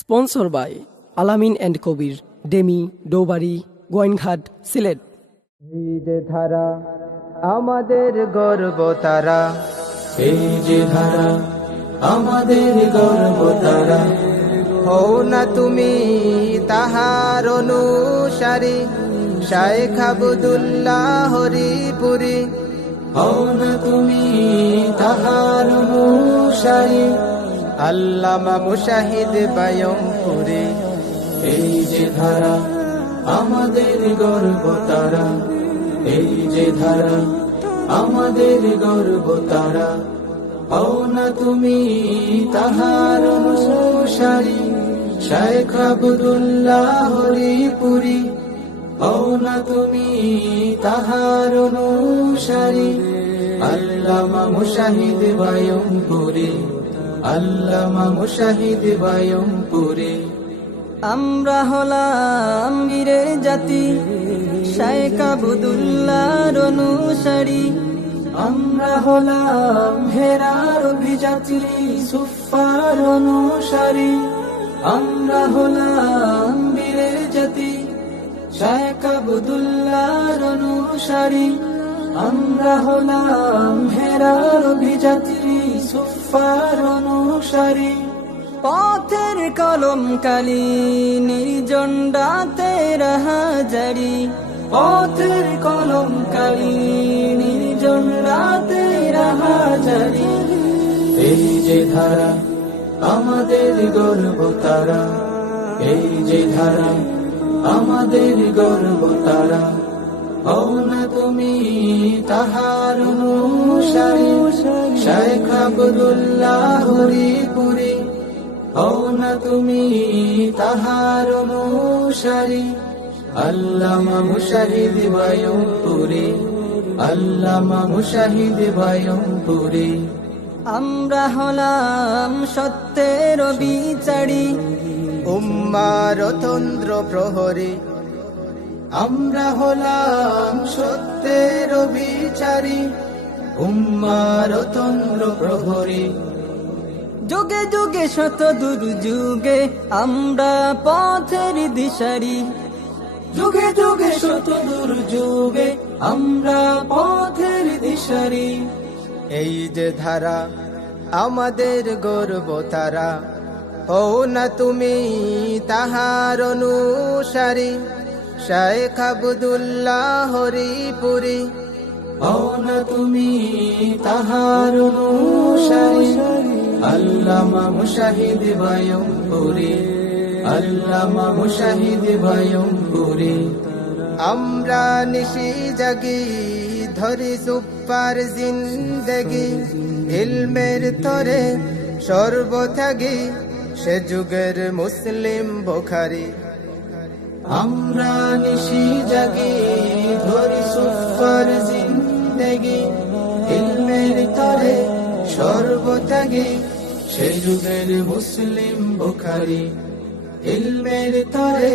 Sponsor by Alamin and Kabir, Demi, Doubari, Gowainghat, Sylhet. এই যে ধারা আমাদের গর্ব তারা, এই যে ধারা আমাদের গর্ব তারা। হও না তুমি তাহার অনুসারী, শায়েখ আব্দুল্লাহ হরিপুরি। হও না তুমি তাহার অনুসারী, আল্লামা মুশাহিদ বায়মপুরি। এই যে ধারা আমাদের গর্ব তারা, এই যে ধারা আমাদের গর্ব তারা। হও না তুমি তাহার অনুসারী, শায়েখ আব্দুল্লাহ হরিপুরি। হও না তুমি তাহার অনুসারী, আল্লামা মুশাহিদ বায়মপুরি, আল্লামা মুশাহিদ বায়মপুরি। আমরা হলাম বীরের জাতি, শায়েখ আব্দুল্লাহর অনুসারী। আমরা হলাম হেরার অভিযাত্রী, সুফার অনুসারী। আমরা হলাম বীরের জাতি, শায়েখ আব্দুল্লাহর অনুসারী। আমরা হলাম হেরার অভিযাত্রী, সুফার অনুসারী। পথের কলম কালি নির্জন রাতে রাহাজারি, পথের কলম কালি নির্জন রাতে রাহাজারি। এই যে ধারা আমাদের গর্ব তারা, এই যে ধারা আমাদের গর্ব তারা। হও না তুমি তাহার অনুসারী, শায়েখ আব্দুল্লাহ হরিপুরি। হও না তুমি তাহার অনুসারী, আল্লামা মুশাহিদ বায়মপুরি, আল্লামা মুশাহিদ বায়মপুরি। আমরা হলাম সত্যের বিচারী, উম্মার তন্দ্র প্রহরী। আমরা হলাম সত্যের বিচারী, উম্মার তন্দ্র প্রহরী। যুগে যুগে শত দুর্যুগে আমরা পথের দিশারি, যুগে যুগে শত দুর্যোগে আমরা পথের দিশারি। এই যে ধারা আমাদের গর্ব তারা, হও না তুমি তাহার অনুসারী, শায়েখ আব্দুল্লাহ হরিপুরি। হও না তুমি তাহার অনুসারী, আল্লামা মুশাহিদ বায়মপুরি, আল্লামা মুশাহিদ বায়মপুরি। আমরা নিশি জাগি ধরি সুপার জিন্দগি, ইলমের তরে সর্বত্যাগী সে যুগের মুসলিম বুখারী। আমরা নিশি জাগি ধরি সুপার জিন্দগি, ইলমের তরে সর্বত্যাগী সে যুগের মুসলিম বুখারী। ইলমের তরে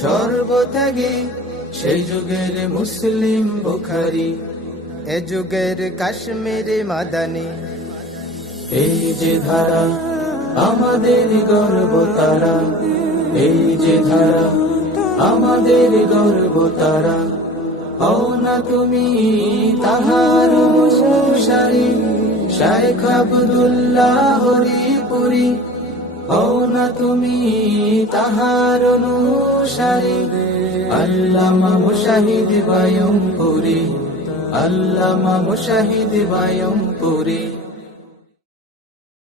সর্বত্যাগী সেই যুগের মুসলিম বুখারী। এ যুগের কাশ্মীরি মাদানী। এই যে ধারা আমাদের গর্ব তারা, এই যে ধারা আমাদের গর্ব তারা। হও না তুমি তাহার অনুসারী, শায়েখ আব্দুল্লাহ হরিপুরি। হও না তুমি তাহার অনুসারী, আল্লামা মুশাহিদ বায়মপুরি, আল্লামা মুশাহিদ বায়মপুরি।